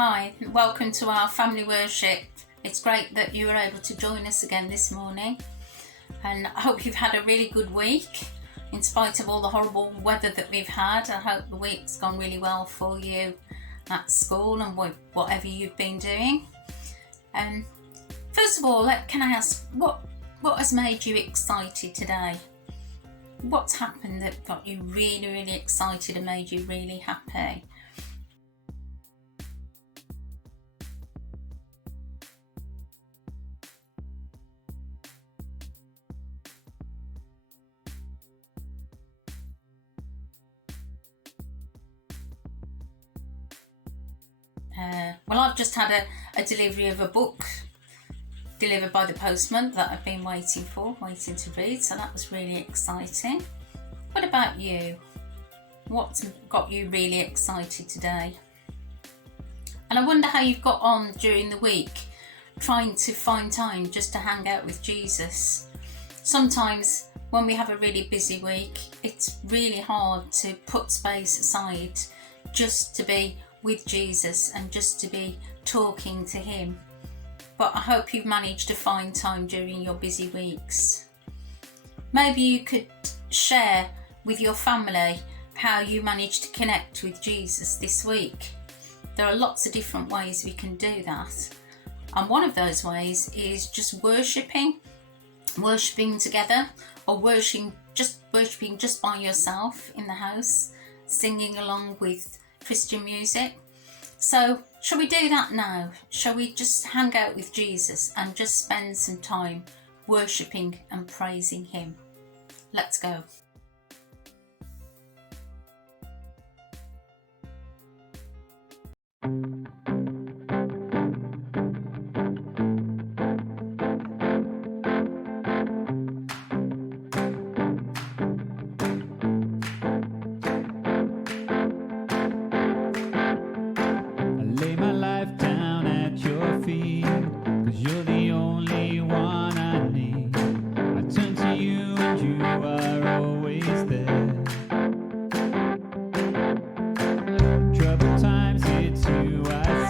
Hi, welcome to our family worship. It's great that you were able to join us again this morning, and I hope you've had a really good week in spite of all the horrible weather that we've had. I hope the week's gone really well for you at school and whatever you've been doing. First of all, can I ask, what has made you excited today? What's happened that got you really excited and made you really happy? Well, I've just had a delivery of a book delivered by the postman that I've been waiting to read, so that was really exciting. What about you? What's got you really excited today? And I wonder how you've got on during the week trying to find time just to hang out with Jesus. Sometimes when we have a really busy week, it's really hard to put space aside just to be with Jesus and just to be talking to him. But I hope you've managed to find time during your busy weeks. Maybe you could share with your family how you managed to connect with Jesus this week. There are lots of different ways we can do that. And one of those ways is just worshipping together, or worshiping just by yourself in the house, singing along with Christian music. So shall we do that now? Shall we just hang out with Jesus and just spend some time worshipping and praising him? Let's go. Troubled times hit you, I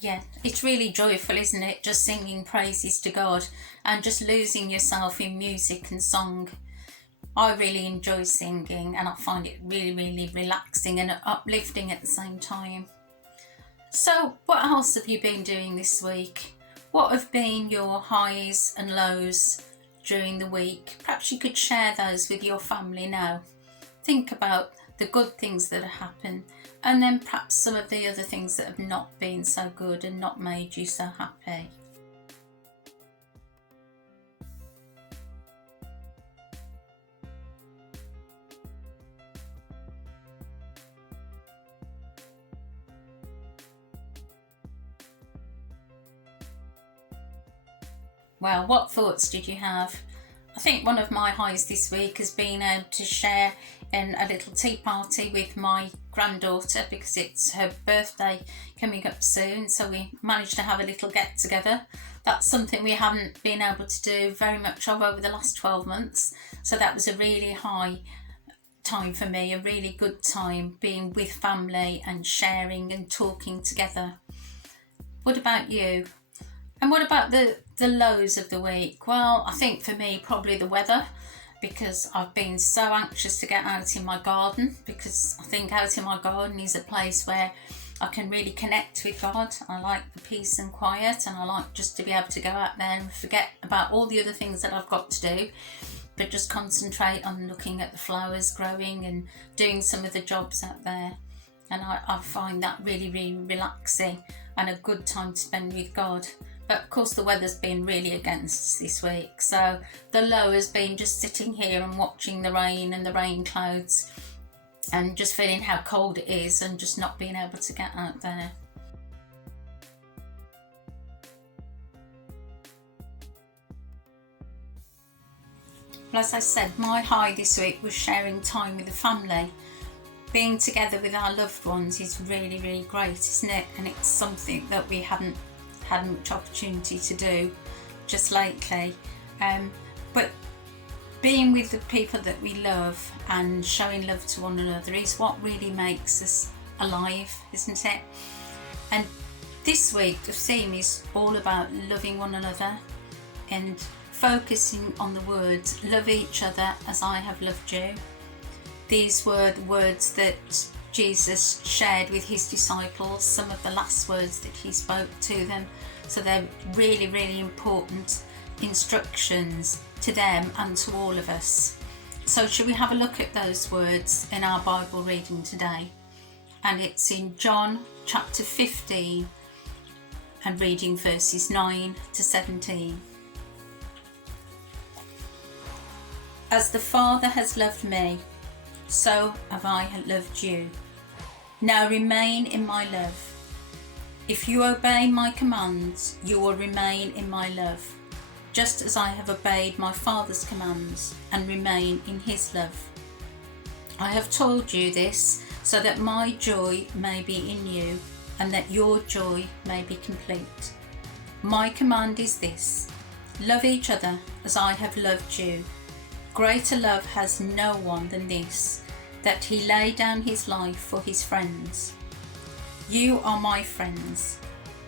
Yeah, it's really joyful, isn't it? Just singing praises to God and just losing yourself in music and song. I really enjoy singing and I find it really, really relaxing and uplifting at the same time. So, what else have you been doing this week? What have been your highs and lows during the week? Perhaps you could share those with your family now. Think about the good things that have happened and then perhaps some of the other things that have not been so good and not made you so happy. Well, what thoughts did you have? I think one of my highs this week has been able to share in a little tea party with my granddaughter because it's her birthday coming up soon, so we managed to have a little get together. That's something we haven't been able to do very much of over the last 12 months, so that was a really high time for me, a really good time being with family and sharing and talking together. What about you? And what about the lows of the week? Well, I think for me, probably the weather, because I've been so anxious to get out in my garden, because I think out in my garden is a place where I can really connect with God. I like the peace and quiet, and I like just to be able to go out there and forget about all the other things that I've got to do, but just concentrate on looking at the flowers growing and doing some of the jobs out there. And I find that really, really relaxing and a good time to spend with God. But of course the weather's been really against us this week, so the low has been just sitting here and watching the rain and the rain clouds and just feeling how cold it is and just not being able to get out there. Well, as I said, my high this week was sharing time with the family. Being together with our loved ones is really, really great, isn't it? And it's something that we haven't had much opportunity to do just lately, but being with the people that we love and showing love to one another is what really makes us alive, isn't it? And this week the theme is all about loving one another and focusing on the words, love each other as I have loved you. These were the words that Jesus shared with his disciples, some of the last words that he spoke to them. So they're really, really important instructions to them and to all of us. So should we have a look at those words in our Bible reading today? And it's in John chapter 15 and reading verses 9 to 17. As the Father has loved me, so have I loved you. Now remain in my love. If you obey my commands, you will remain in my love, just as I have obeyed my Father's commands and remain in his love. I have told you this so that my joy may be in you and that your joy may be complete. My command is this: love each other as I have loved you. Greater love has no one than this, that he lay down his life for his friends. You are my friends,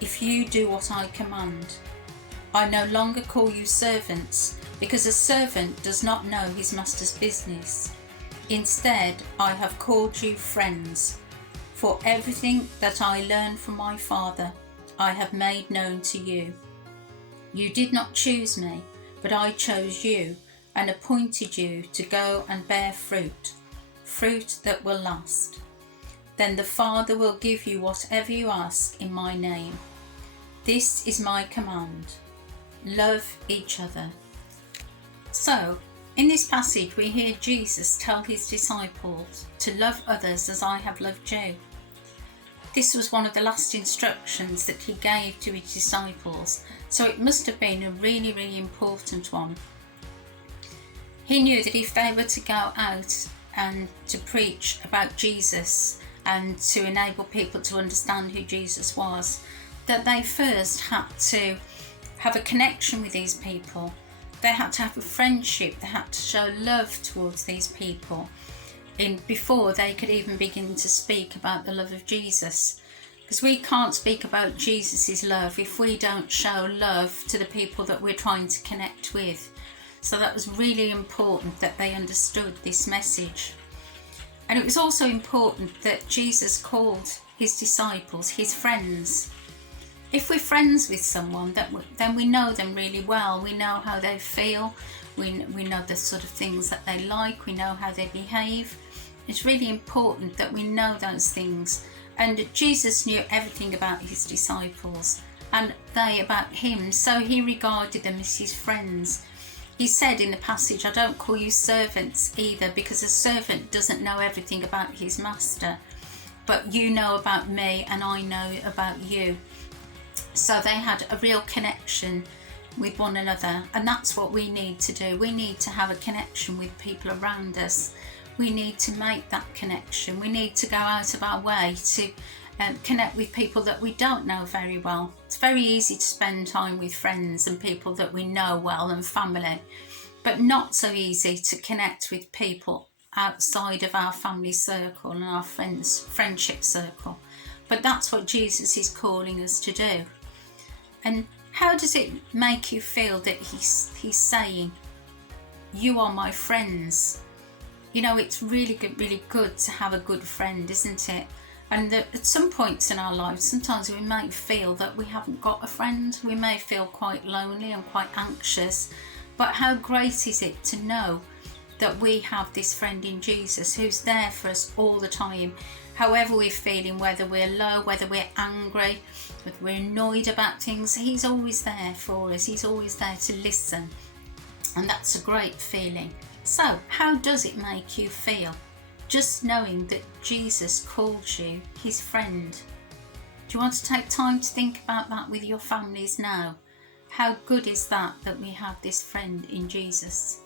if you do what I command. I no longer call you servants, because a servant does not know his master's business. Instead, I have called you friends, for everything that I learned from my Father, I have made known to you. You did not choose me, but I chose you and appointed you to go and bear fruit, fruit that will last. Then the Father will give you whatever you ask in my name. This is my command: love each other. So, in this passage we hear Jesus tell his disciples to love others as I have loved you. This was one of the last instructions that he gave to his disciples, so it must have been a really, really important one. He knew that if they were to go out and to preach about Jesus and to enable people to understand who Jesus was, that they first had to have a connection with these people. They had to have a friendship, they had to show love towards these people before they could even begin to speak about the love of Jesus. Because we can't speak about Jesus' love if we don't show love to the people that we're trying to connect with. So that was really important that they understood this message. And it was also important that Jesus called his disciples his friends. If we're friends with someone, then we know them really well. We know how they feel. We know the sort of things that they like. We know how they behave. It's really important that we know those things. And Jesus knew everything about his disciples and they about him. So he regarded them as his friends. He said in the passage, I don't call you servants either, because a servant doesn't know everything about his master. But you know about me and I know about you. So they had a real connection with one another. And that's what we need to do. We need to have a connection with people around us. We need to make that connection. We need to go out of our way to connect with people that we don't know very well. It's very easy to spend time with friends and people that we know well and family, but not so easy to connect with people outside of our family circle and our friendship circle. But that's what Jesus is calling us to do. And how does it make you feel that he's saying, you are my friends? You know, it's really good to have a good friend, isn't it? And at some points in our lives, sometimes we may feel that we haven't got a friend. We may feel quite lonely and quite anxious. But how great is it to know that we have this friend in Jesus who's there for us all the time. However we're feeling, whether we're low, whether we're angry, whether we're annoyed about things, he's always there for us. He's always there to listen. And that's a great feeling. So how does it make you feel? Just knowing that Jesus calls you his friend. Do you want to take time to think about that with your families now? How good is that we have this friend in Jesus?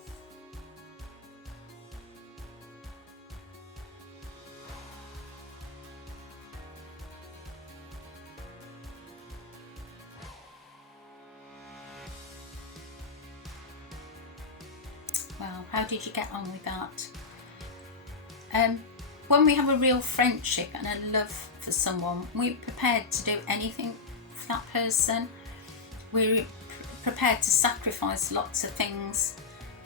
Well, how did you get on with that? When we have a real friendship and a love for someone, we're prepared to do anything for that person. We're prepared to sacrifice lots of things.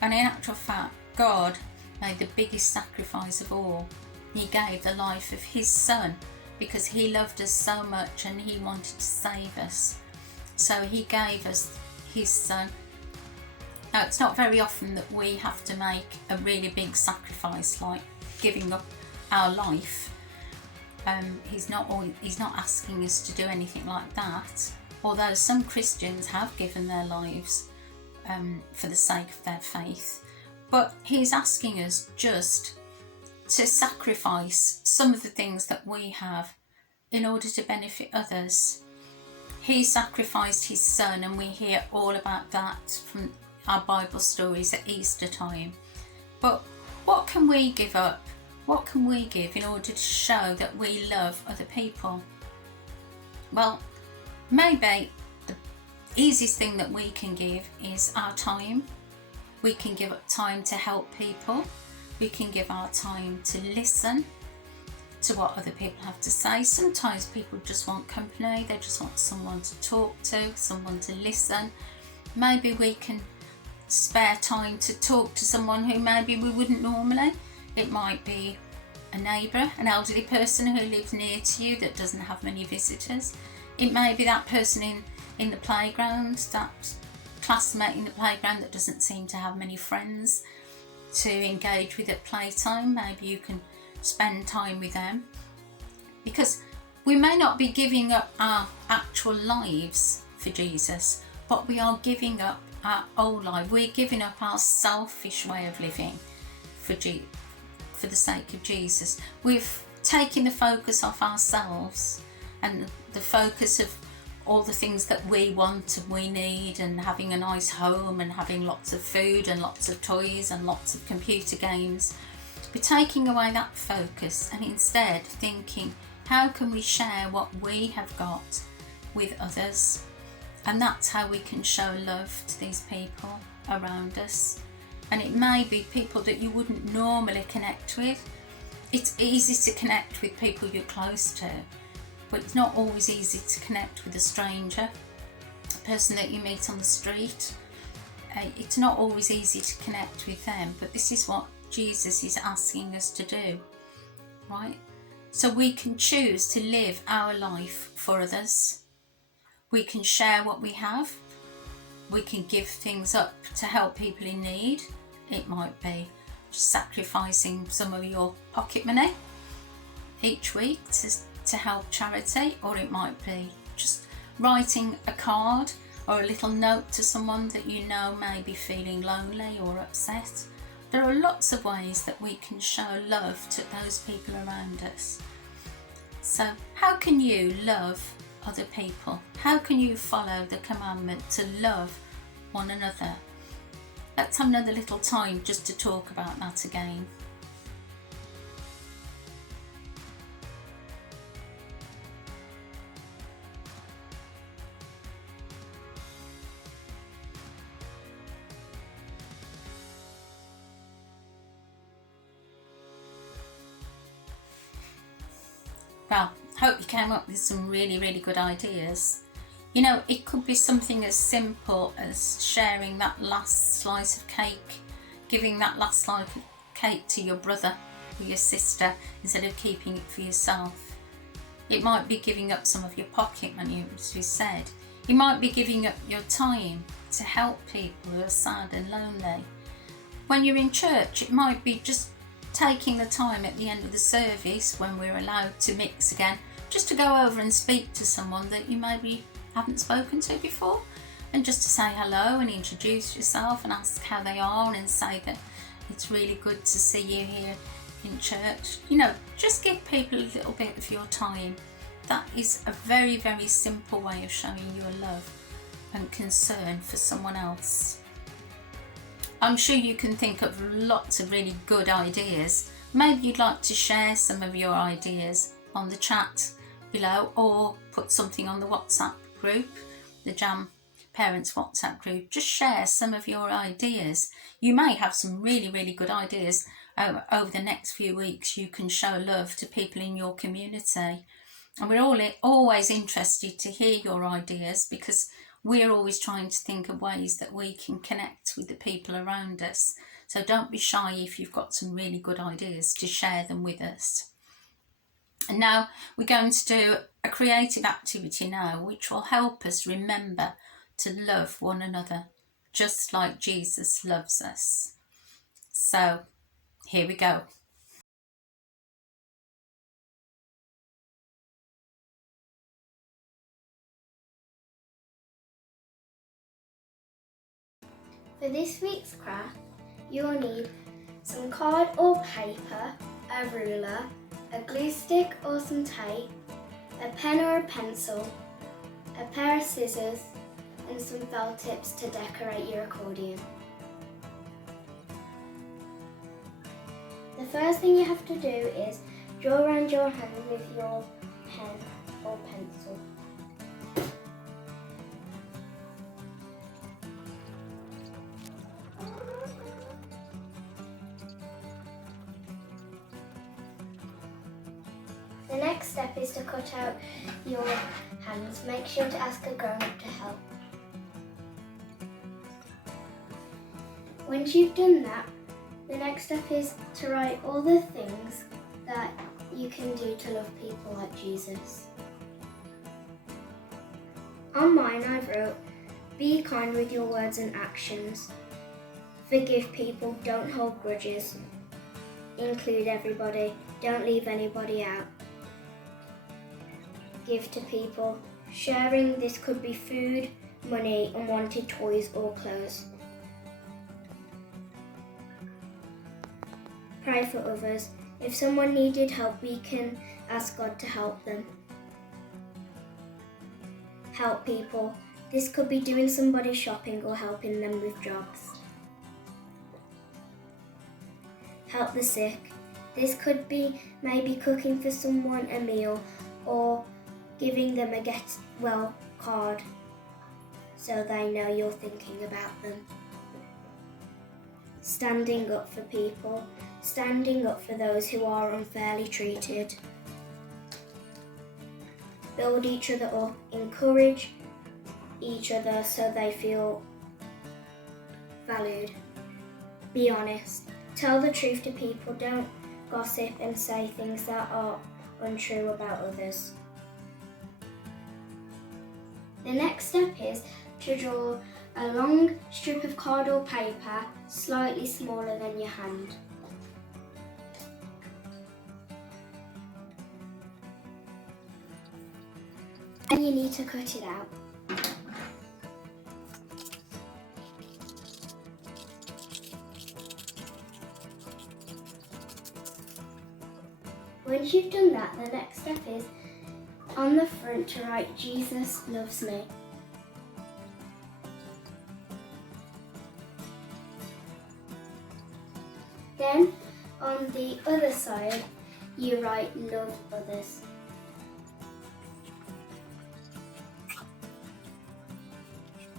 And in actual fact, God made the biggest sacrifice of all. He gave the life of his son because he loved us so much and he wanted to save us. So he gave us his son. Now, it's not very often that we have to make a really big sacrifice like giving up our life. He's not asking us to do anything like that, although some Christians have given their lives for the sake of their faith. But he's asking us just to sacrifice some of the things that we have in order to benefit others. He sacrificed his son, and we hear all about that from our Bible stories at Easter time. But what can we give up? What can we give in order to show that we love other people? Well, maybe the easiest thing that we can give is our time. We can give up time to help people. We can give our time to listen to what other people have to say. Sometimes people just want company. They just want someone to talk to, someone to listen. Maybe we can spare time to talk to someone who maybe we wouldn't normally. It might be a neighbour, an elderly person who lives near to you that doesn't have many visitors. It may be that person in the playground, that classmate in the playground that doesn't seem to have many friends to engage with at playtime. Maybe you can spend time with them. Because we may not be giving up our actual lives for Jesus, but we are giving up our old life. We're giving up our selfish way of living for the sake of Jesus. We've taken the focus off ourselves and the focus of all the things that we want and we need, and having a nice home and having lots of food and lots of toys and lots of computer games. We're taking away that focus and instead thinking, how can we share what we have got with others? And that's how we can show love to these people around us. And it may be people that you wouldn't normally connect with. It's easy to connect with people you're close to, but it's not always easy to connect with a stranger, a person that you meet on the street. It's not always easy to connect with them, but this is what Jesus is asking us to do, right? So we can choose to live our life for others. We can share what we have. We can give things up to help people in need. It might be just sacrificing some of your pocket money each week to help charity, or it might be just writing a card or a little note to someone that you know may be feeling lonely or upset. There are lots of ways that we can show love to those people around us. So how can you love other people? How can you follow the commandment to love one another? Let's have another little time just to talk about that again. Well, hope you came up with some really good ideas. You know, it could be something as simple as sharing that last slice of cake, giving that last slice of cake to your brother or your sister instead of keeping it for yourself. It might be giving up some of your pocket money, as we said. You might be giving up your time to help people who are sad and lonely. When you're in church, it might be just taking the time at the end of the service, when we're allowed to mix again, just to go over and speak to someone that you maybe haven't spoken to before, and just to say hello and introduce yourself and ask how they are and say that it's really good to see you here in church. You know, just give people a little bit of your time. That is a very simple way of showing your love and concern for someone else. I'm sure you can think of lots of really good ideas. Maybe you'd like to share some of your ideas on the chat below, or put something on the WhatsApp group, the Jam Parents WhatsApp group. Just share some of your ideas. You may have some really good ideas over the next few weeks. You can show love to people in your community. And we're always interested to hear your ideas, because we're always trying to think of ways that we can connect with the people around us. So don't be shy if you've got some really good ideas to share them with us. And now we're going to do a creative activity now, which will help us remember to love one another, just like Jesus loves us. So here we go. For this week's craft, you will need some card or paper, a ruler, a glue stick or some tape, a pen or a pencil, a pair of scissors, and some felt tips to decorate your accordion. The first thing you have to do is draw around your hand with your pen or pencil. The next step is to cut out your hands. Make sure to ask a grown-up to help. Once you've done that, the next step is to write all the things that you can do to love people like Jesus. On mine I've wrote, be kind with your words and actions. Forgive people, don't hold grudges. Include everybody, don't leave anybody out. Give to people. Sharing, this could be food, money, unwanted toys or clothes. Pray for others. If someone needed help, we can ask God to help them. Help people. This could be doing somebody shopping or helping them with jobs. Help the sick. This could be maybe cooking for someone a meal, or giving them a get well card so they know you're thinking about them. Standing up for people. Standing up for those who are unfairly treated. build each other up, encourage each other so they feel valued. Be honest. Tell the truth to people. Don't gossip and say things that are untrue about others. The next step is to draw a long strip of card or paper slightly smaller than your hand. Then you need to cut it out. Once you've done that, the next step is on the front to write "Jesus loves me." Then on the other side, you write "Love others."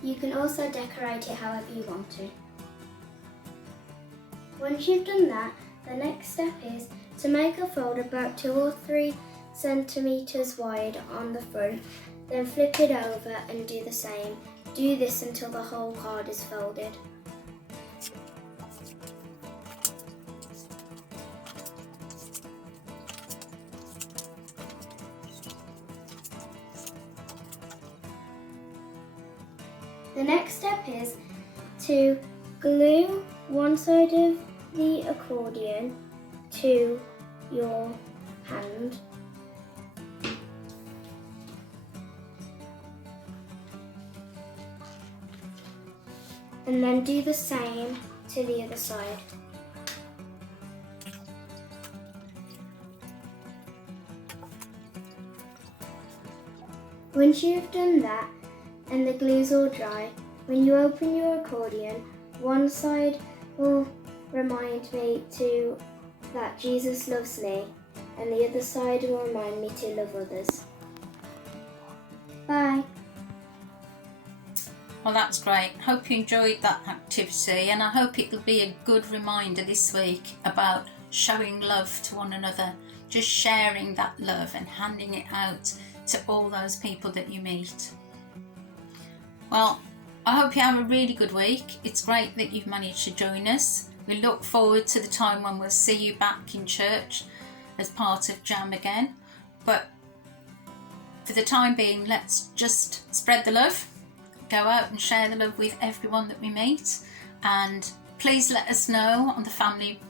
You can also decorate it however you want to. Once you've done that, the next step is to make a fold about 2 or 3 centimeters wide on the front, then flip it over and do the same. Do this until the whole card is folded. The next step is to glue one side of the accordion to your hand. And then do the same to the other side. Once you have done that and the glue's all dry, when you open your accordion, one side will remind me that Jesus loves me, and the other side will remind me to love others. Bye. Well, that's great. Hope you enjoyed that activity, and I hope it'll be a good reminder this week about showing love to one another, just sharing that love and handing it out to all those people that you meet. Well, I hope you have a really good week. It's great that you've managed to join us. We look forward to the time when we'll see you back in church as part of Jam again. But for the time being, let's just spread the love. Go out and share the love with everyone that we meet. And please let us know on the Family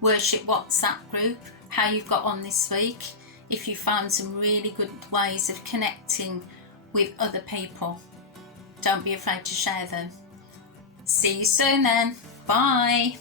Worship WhatsApp group how you've got on this week, if you found some really good ways of connecting with other people. Don't be afraid to share them. See you soon then. Bye.